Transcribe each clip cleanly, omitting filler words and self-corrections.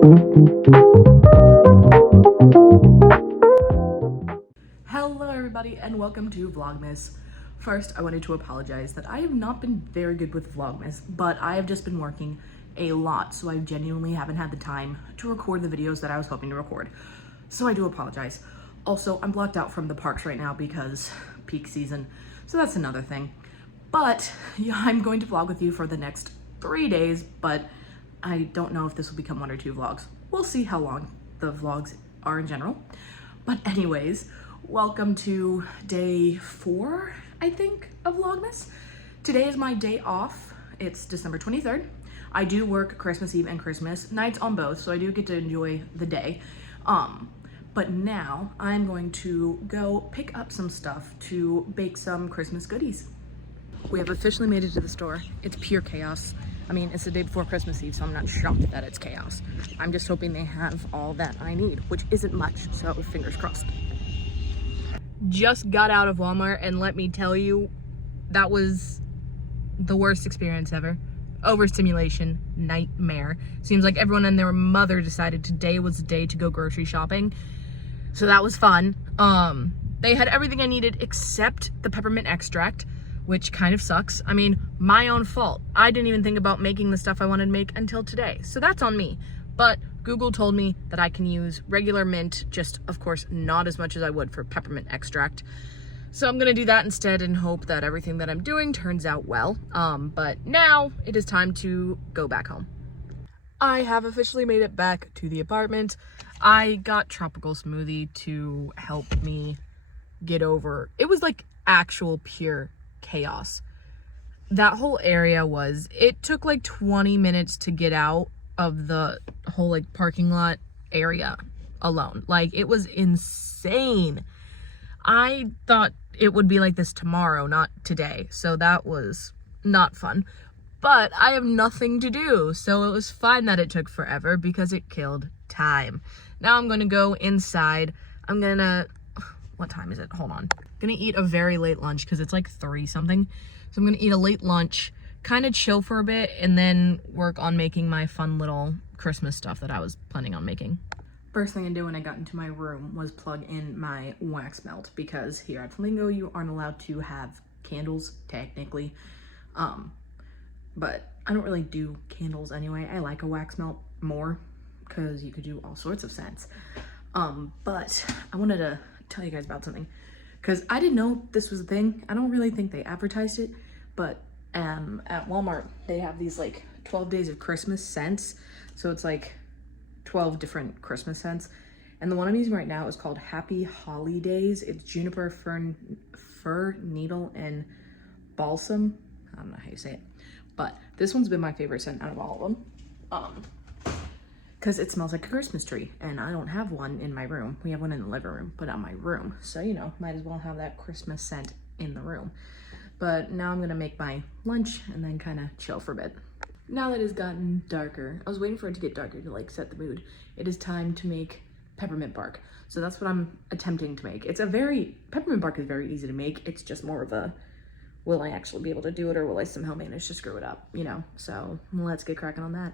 Hello everybody and welcome to Vlogmas. First, I wanted to apologize that I have not been very good with Vlogmas, but I have just been working a lot, so I genuinely haven't had the time to record the videos that I was hoping to record. So I do apologize. Also, I'm blocked out from the parks right now because peak season, so that's another thing. But yeah, I'm going to vlog with you for the next 3 days, but I don't know if this will become 1 or 2 vlogs. We'll see how long the vlogs are in general. But anyways, welcome to day 4, I think, of Vlogmas. Today is my day off. It's December 23rd. I do work Christmas Eve and Christmas nights on both, so I do get to enjoy the day. But now I'm going to go pick up some stuff to bake some Christmas goodies. We have officially made it to the store. It's pure chaos. I mean, it's the day before Christmas Eve, so I'm not shocked that it's chaos. I'm just hoping they have all that I need, which isn't much, so fingers crossed. Just got out of Walmart, and let me tell you, that was the worst experience ever. Overstimulation, nightmare. Seems like everyone and their mother decided today was the day to go grocery shopping. So that was fun. They had everything I needed except the peppermint extract, which kind of sucks. I mean, my own fault. I didn't even think about making the stuff I wanted to make until today. So that's on me. But Google told me that I can use regular mint, just of course not as much as I would for peppermint extract. So I'm gonna do that instead and hope that everything that I'm doing turns out well. But now it is time to go back home. I have officially made it back to the apartment. I got Tropical Smoothie to help me get over. It was like actual pure chaos. That whole area it took like 20 minutes to get out of the whole like parking lot area alone. Like, it was insane. I thought it would be like this tomorrow, not today. So that was not fun. But I have nothing to do, so it was fine that it took forever because it killed time. Now I'm gonna go inside. What time is it? Hold on. Gonna eat a very late lunch because it's like 3 something. So I'm gonna eat a late lunch, kind of chill for a bit, and then work on making my fun little Christmas stuff that I was planning on making. First thing I did when I got into my room was plug in my wax melt, because here at Flamingo you aren't allowed to have candles technically. But I don't really do candles anyway. I like a wax melt more because you could do all sorts of scents. But I wanted to tell you guys about something because I didn't know this was a thing. I don't really think they advertised it, but at Walmart they have these like 12 days of Christmas scents. So it's like 12 different Christmas scents. And the one I'm using right now is called Happy Holidays. It's juniper, fir, needle, and balsam. I don't know how you say it. But this one's been my favorite scent out of all of them. Because it smells like a Christmas tree, and I don't have one in my room. We have one in the living room, but not my room. So, you know, might as well have that Christmas scent in the room. But now I'm gonna make my lunch and then kind of chill for a bit. Now that it's gotten darker, I was waiting for it to get darker to like set the mood. It is time to make peppermint bark. So that's what I'm attempting to make. Peppermint bark is very easy to make. It's just more of a, will I actually be able to do it, or will I somehow manage to screw it up, you know? So let's get cracking on that.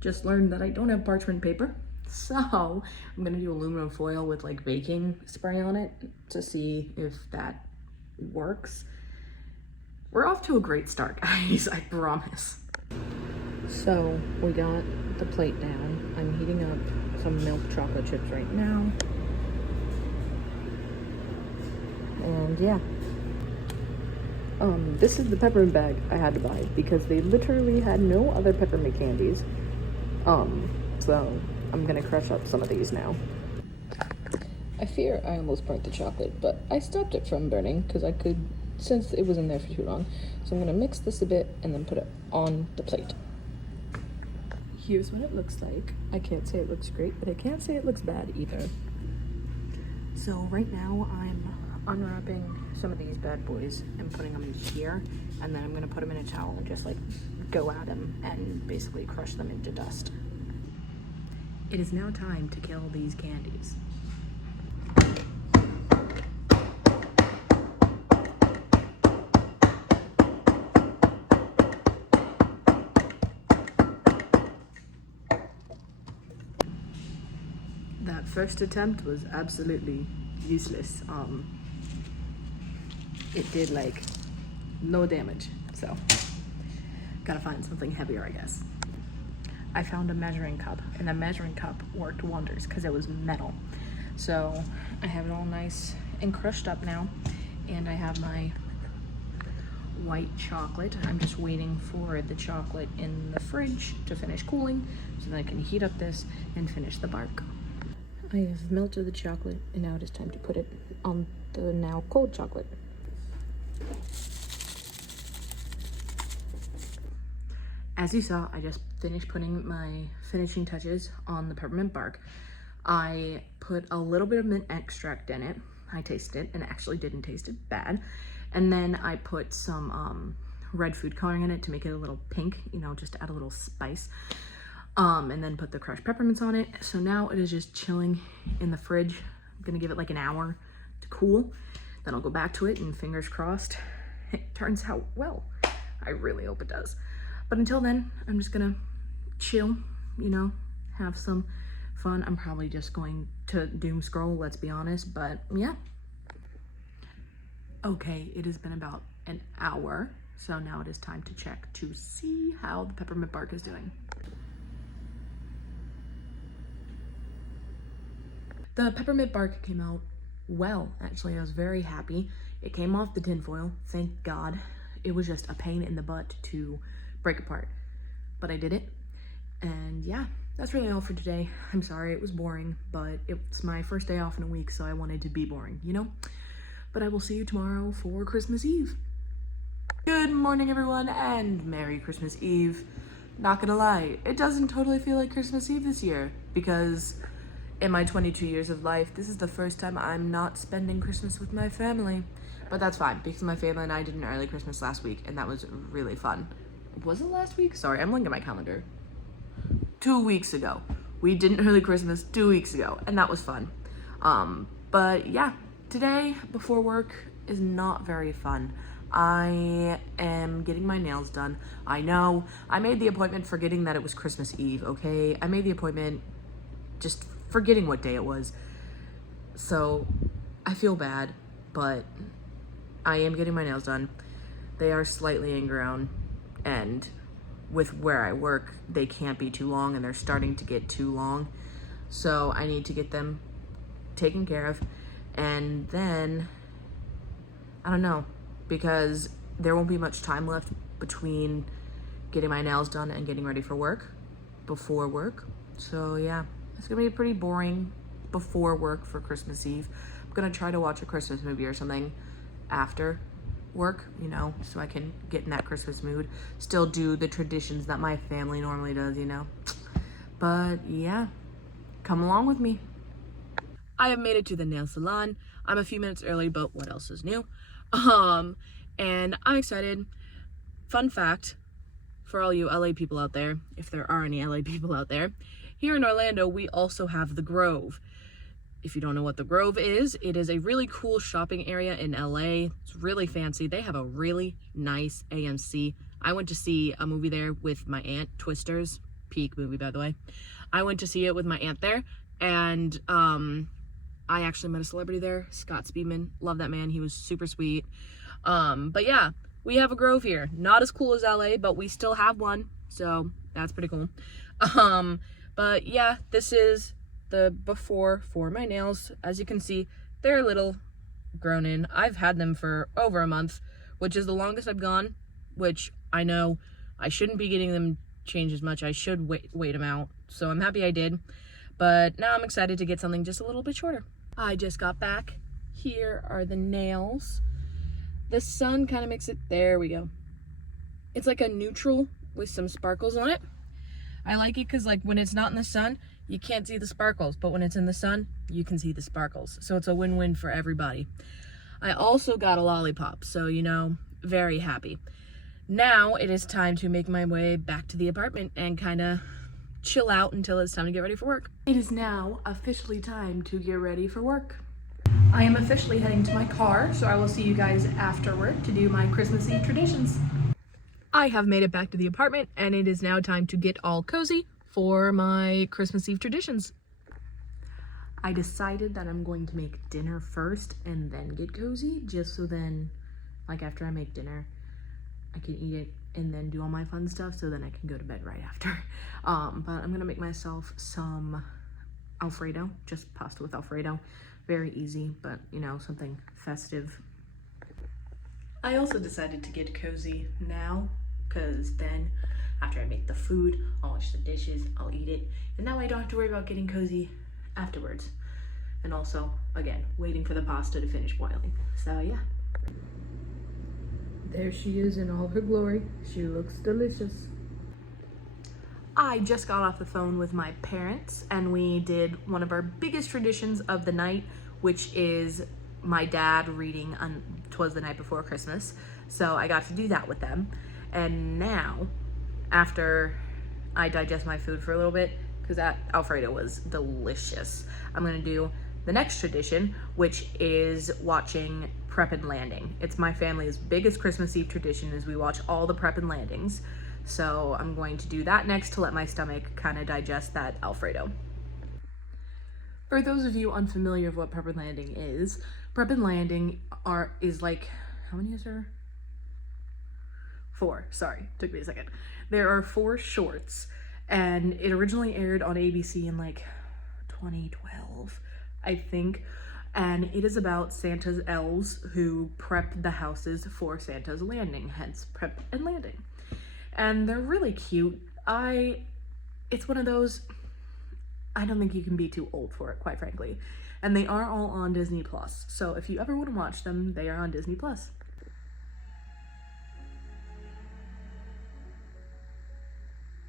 Just learned that I don't have parchment paper, so I'm gonna do aluminum foil with like baking spray on it to see if that works. We're off to a great start, guys, I promise. So we got the plate down. I'm heating up some milk chocolate chips right now. And yeah. This is the peppermint bag I had to buy because they literally had no other peppermint candies. So I'm gonna crush up some of these now. I fear I almost burnt the chocolate, but I stopped it from burning because I could, since it was in there for too long. So I'm gonna mix this a bit and then put it on the plate. Here's what it looks like. I can't say it looks great, but I can't say it looks bad either. So right now I'm unwrapping some of these bad boys and putting them in here, and then I'm gonna put them in a towel and just like go at them and basically crush them into dust. It is now time to kill these candies. That first attempt was absolutely useless. It did like no damage, so gotta find something heavier, I guess. I found a measuring cup, and the measuring cup worked wonders because it was metal. So I have it all nice and crushed up now, and I have my white chocolate. I'm just waiting for the chocolate in the fridge to finish cooling so that I can heat up this and finish the bark. I have melted the chocolate, and now it is time to put it on the now cold chocolate. As you saw, I just finished putting my finishing touches on the peppermint bark. I put a little bit of mint extract in it. I tasted it, and it actually didn't taste it bad. And then I put some red food coloring in it to make it a little pink, you know, just to add a little spice. And then put the crushed peppermints on it. So now it is just chilling in the fridge. I'm gonna give it like an hour to cool. Then I'll go back to it, and fingers crossed, it turns out well. I really hope it does. But until then, I'm just gonna chill, you know, have some fun. I'm probably just going to doom scroll, let's be honest, but yeah. Okay, it has been about an hour, so now it is time to check to see how the peppermint bark is doing. The peppermint bark came out well, actually. I was very happy. It came off the tinfoil, thank God. It was just a pain in the butt to break apart, but I did it. And yeah, that's really all for today. I'm sorry it was boring, but it's my first day off in a week, so I wanted to be boring, you know? But I will see you tomorrow for Christmas Eve. Good morning, everyone, and Merry Christmas Eve. Not gonna lie, it doesn't totally feel like Christmas Eve this year, because in my 22 years of life, this is the first time I'm not spending Christmas with my family. But that's fine, because my family and I did an early Christmas last week, and that was really fun. Was it last week? Sorry, I'm looking at my calendar. 2 weeks ago. We did an early Christmas 2 weeks ago, and that was fun. But yeah, today before work is not very fun. I am getting my nails done. I know, I made the appointment forgetting that it was Christmas Eve, okay? I made the appointment just forgetting what day it was. So I feel bad, but I am getting my nails done. They are slightly ingrown, and with where I work, they can't be too long, and they're starting to get too long. So I need to get them taken care of. And then, I don't know, because there won't be much time left between getting my nails done and getting ready for work, before work. So yeah, it's gonna be pretty boring before work for Christmas Eve. I'm gonna try to watch a Christmas movie or something after work, you know, so I can get in that Christmas mood. Still do the traditions that my family normally does, you know. But yeah, come along with me. I have made it to the nail salon. I'm a few minutes early, but what else is new? And I'm excited. Fun fact for all you LA people out there, if there are any LA people out there, here in Orlando, we also have the Grove. If you don't know what the Grove is, it is a really cool shopping area in LA. It's really fancy. They have a really nice AMC. I went to see a movie there with my aunt, Twisters. Peak movie, by the way. I went to see it with my aunt there, and I actually met a celebrity there, Scott Speedman. Love that man. He was super sweet. But yeah, we have a Grove here. Not as cool as LA, but we still have one. So that's pretty cool. But yeah, this is the before for my nails. As you can see, they're a little grown in. I've had them for over a month, which is the longest I've gone, which I know I shouldn't be getting them changed as much. I should wait them out. So I'm happy I did. But now I'm excited to get something just a little bit shorter. I just got back. Here are the nails. The sun kind of makes it, there we go. It's like a neutral with some sparkles on it. I like it because like when it's not in the sun, you can't see the sparkles, but when it's in the sun, you can see the sparkles. So it's a win-win for everybody. I also got a lollipop, so you know, very happy. Now it is time to make my way back to the apartment and kind of chill out until it's time to get ready for work. It is now officially time to get ready for work. I am officially heading to my car, so I will see you guys afterward to do my Christmas Eve traditions. I have made it back to the apartment, and it is now time to get all cozy for my Christmas Eve traditions. I decided that I'm going to make dinner first and then get cozy, just so then, like, after I make dinner, I can eat it and then do all my fun stuff, so then I can go to bed right after. But I'm gonna make myself some Alfredo, just pasta with Alfredo. Very easy, but you know, something festive. I also decided to get cozy now, because then after I make the food, I'll wash the dishes, I'll eat it, and now I don't have to worry about getting cozy afterwards. And also, again, waiting for the pasta to finish boiling. So yeah. There she is in all her glory. She looks delicious. I just got off the phone with my parents and we did one of our biggest traditions of the night, which is my dad reading on 'Twas the Night Before Christmas. So I got to do that with them. And now, after I digest my food for a little bit, because that Alfredo was delicious, I'm gonna do the next tradition, which is watching Prep and Landing. It's my family's biggest Christmas Eve tradition, is we watch all the Prep and Landings. So I'm going to do that next to let my stomach kind of digest that Alfredo. For those of you unfamiliar with what Prep and Landing is, Prep and Landing is like, how many is there? 4, sorry, took me a second. There are 4 shorts, and it originally aired on ABC in like 2012, I think. And it is about Santa's elves who prep the houses for Santa's landing, hence Prep and Landing. And they're really cute. It's one of those, I don't think you can be too old for it, quite frankly. And they are all on Disney Plus. So if you ever want to watch them, they are on Disney Plus.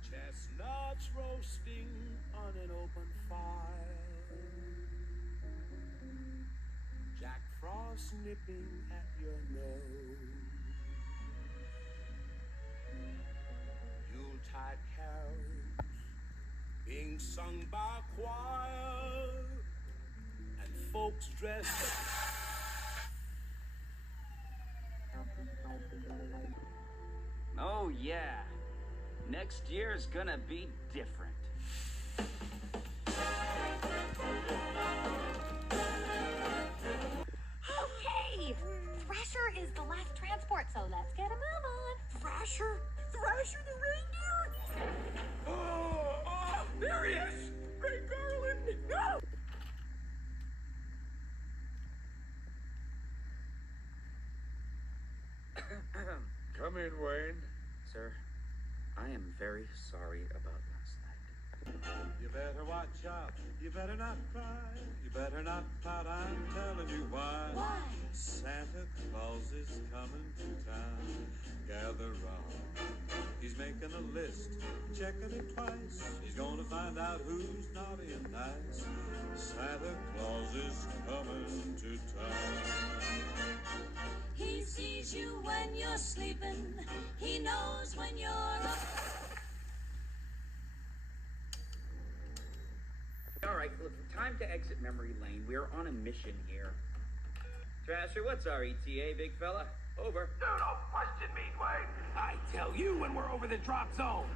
Chestnuts roasting on an open fire. Jack Frost nipping at your nose. Yuletide carols being sung by choir, and folks dressed Oh yeah, next year's gonna be different. Okay, Thrasher is the last transport, so let's get a move on. Thrasher? Thrasher the reindeer? Oh, there he is! Ray Garland! No! Come in, Wayne. Sir, I am very sorry about last night. You better watch out. You better not cry. You better not pout. I'm telling you why. Why? Santa Claus is coming to town. Gather round. He's making a list, checking it twice. He's gonna find out who's naughty and nice. Santa Claus is coming to town. He sees you when you're sleeping. He knows when you're up. All right, look, time to exit memory lane. We're on a mission here. Thrasher, what's our ETA, big fella? Over. Don't question me, Dwayne. I tell you when we're over the drop zone.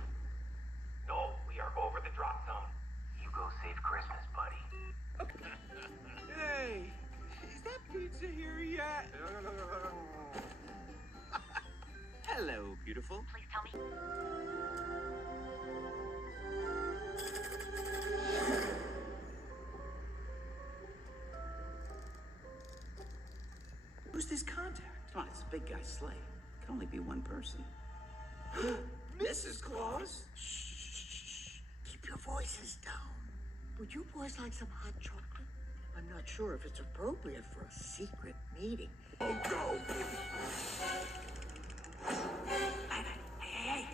No, we are over the drop zone. You go save Christmas, buddy. Hey, is that pizza here yet? Hello, beautiful. Please tell me. Who's this contact? Come on, it's a big guy sleigh. It can only be one person. Mrs. Claus? Shh. Keep your voices down. Would you boys like some hot chocolate? I'm not sure if it's appropriate for a secret meeting. Oh, go! Hey.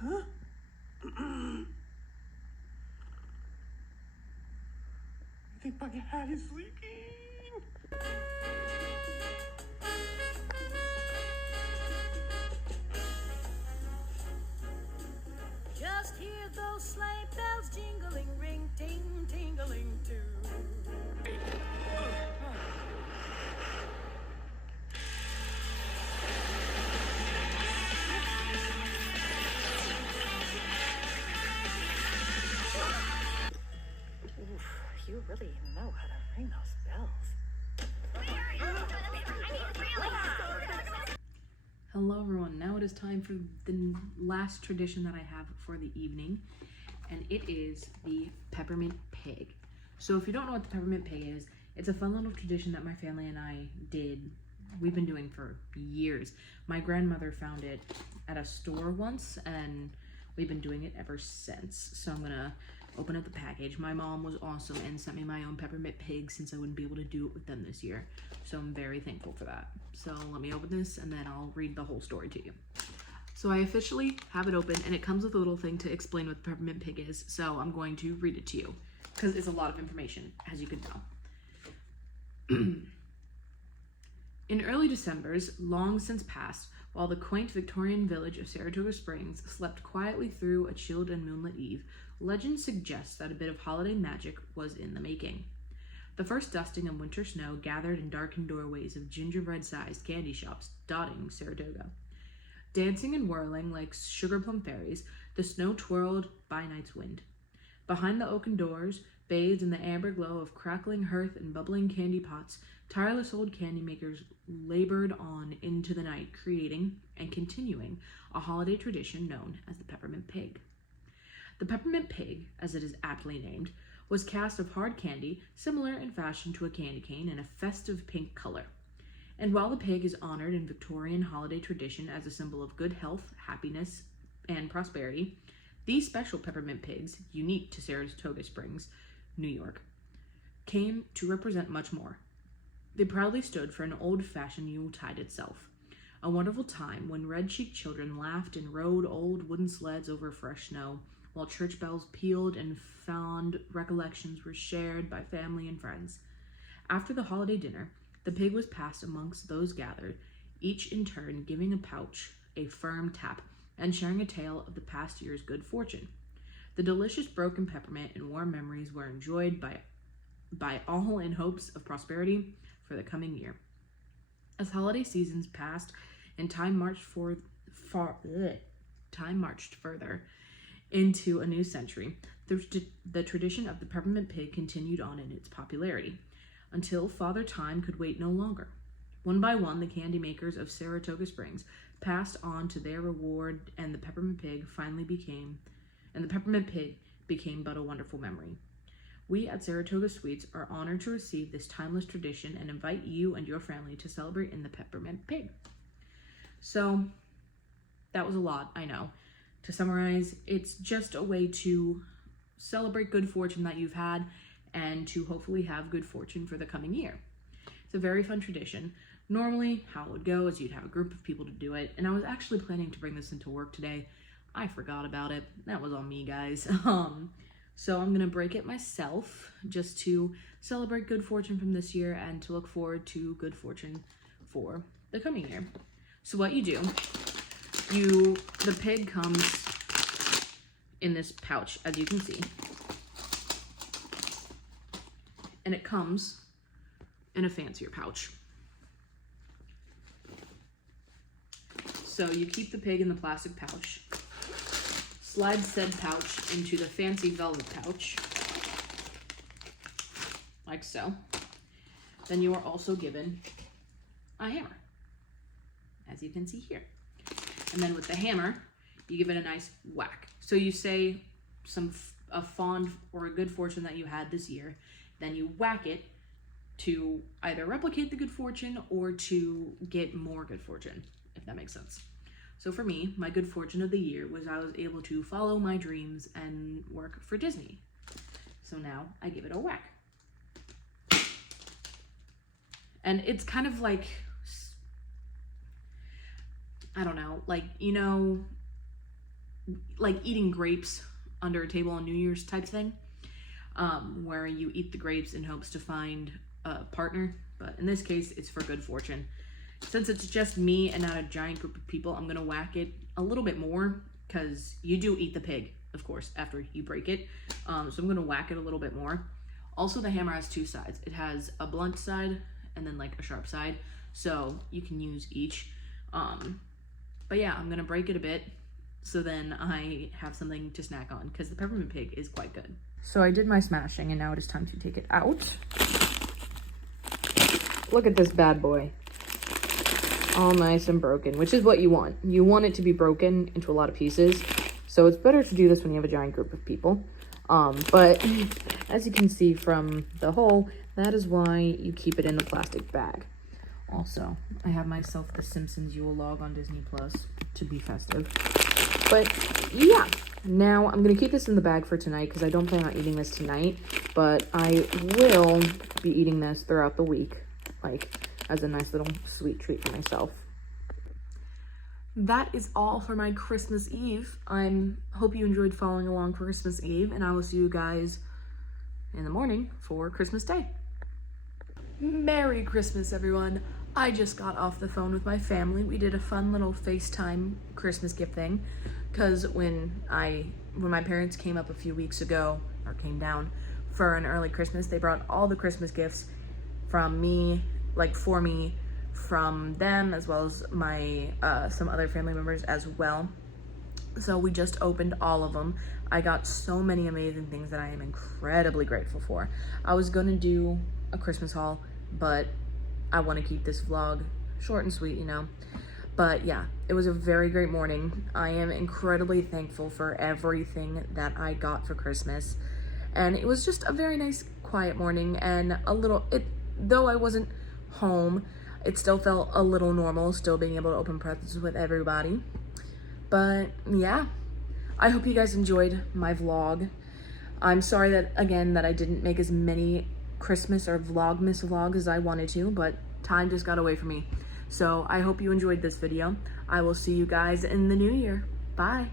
Huh? I think my hat is leaking. Just hear those sleigh bells jingling, ring, ting, tingling too. really know how to ring those bells. Hello everyone, now it is time for the last tradition that I have for the evening, and it is the peppermint pig. So if you don't know what the peppermint pig is, it's a fun little tradition that my family and I we've been doing for years. My grandmother found it at a store once, and we've been doing it ever since. So I'm gonna open up the package. My mom was awesome and sent me my own peppermint pig since I wouldn't be able to do it with them this year. So I'm very thankful for that. So let me open this and then I'll read the whole story to you. So I officially have it open, and it comes with a little thing to explain what the peppermint pig is. So I'm going to read it to you because it's a lot of information, as you can tell. In early Decembers, long since past, while the quaint Victorian village of Saratoga Springs slept quietly through a chilled and moonlit eve, legend suggests that a bit of holiday magic was in the making. The first dusting of winter snow gathered in darkened doorways of gingerbread-sized candy shops dotting Saratoga. Dancing and whirling like sugar-plum fairies, the snow twirled by night's wind. Behind the oaken doors, bathed in the amber glow of crackling hearth and bubbling candy pots, tireless old candy makers labored on into the night, creating and continuing a holiday tradition known as the peppermint pig. The peppermint pig, as it is aptly named, was cast of hard candy, similar in fashion to a candy cane, in a festive pink color. And while the pig is honored in Victorian holiday tradition as a symbol of good health, happiness, and prosperity, these special peppermint pigs, unique to Saratoga Springs, New York, came to represent much more. They proudly stood for an old-fashioned Yuletide itself, a wonderful time when red-cheeked children laughed and rode old wooden sleds over fresh snow, while church bells pealed and fond recollections were shared by family and friends. After the holiday dinner, the pig was passed amongst those gathered, each in turn giving a pouch a firm tap and sharing a tale of the past year's good fortune. The delicious broken peppermint and warm memories were enjoyed by all in hopes of prosperity for the coming year. As holiday seasons passed and time marched further into a new century, the tradition of the peppermint pig continued on in its popularity, until Father Time could wait no longer. One by one, the candy makers of Saratoga Springs passed on to their reward, and the peppermint pig became but a wonderful memory. We at Saratoga Sweets are honored to receive this timeless tradition and invite you and your family to celebrate in the peppermint pig. So, that was a lot, I know. To summarize, it's just a way to celebrate good fortune that you've had and to hopefully have good fortune for the coming year. It's a very fun tradition. Normally, how it would go is you'd have a group of people to do it, and I was actually planning to bring this into work today. I forgot about it. That was on me, guys. So I'm gonna break it myself just to celebrate good fortune from this year and to look forward to good fortune for the coming year. So what you do, the pig comes in this pouch, as you can see, and it comes in a fancier pouch. So you keep the pig in the plastic pouch, slide said pouch into the fancy velvet pouch, like so. Then you are also given a hammer, as you can see here. And then with the hammer, you give it a nice whack. So you say a fond or a good fortune that you had this year, then you whack it to either replicate the good fortune or to get more good fortune, if that makes sense. So for me, my good fortune of the year was I was able to follow my dreams and work for Disney. So now I give it a whack. And it's kind of like, I don't know, like, you know, like eating grapes under a table on New Year's type thing, where you eat the grapes in hopes to find a partner. But in this case, it's for good fortune. Since it's just me and not a giant group of people, I'm gonna whack it a little bit more because you do eat the pig, of course, after you break it. So I'm gonna whack it a little bit more. Also, the hammer has two sides. It has a blunt side and then like a sharp side, so you can use each. But yeah, I'm gonna break it a bit so then I have something to snack on, because the peppermint pig is quite good. So I did my smashing, and now it is time to take it out. Look at this bad boy. All nice and broken, which is what you want. You want it to be broken into a lot of pieces. So it's better to do this when you have a giant group of people. But as you can see from the hole, that is why you keep it in the plastic bag. Also, I have myself the Simpsons Yule log on Disney Plus to be festive. But yeah, now I'm gonna keep this in the bag for tonight because I don't plan on eating this tonight, but I will be eating this throughout the week, like as a nice little sweet treat for myself. That is all for my Christmas Eve. I hope you enjoyed following along for Christmas Eve, and I will see you guys in the morning for Christmas Day. Merry Christmas, everyone. I just got off the phone with my family. We did a fun little FaceTime Christmas gift thing, because when my parents came up a few weeks ago, or came down for an early Christmas, they brought all the Christmas gifts from me, like for me, from them, as well as my some other family members as well. So we just opened all of them. I got so many amazing things that I am incredibly grateful for. I was gonna do a Christmas haul, but I want to keep this vlog short and sweet, you know. But yeah, it was a very great morning. I am incredibly thankful for everything that I got for Christmas. And it was just a very nice, quiet morning, and though I wasn't home, it still felt a little normal, still being able to open presents with everybody. But yeah, I hope you guys enjoyed my vlog. I'm sorry that I didn't make as many Christmas or Vlogmas vlogs as I wanted to, but time just got away from me. So I hope you enjoyed this video. I will see you guys in the new year. Bye.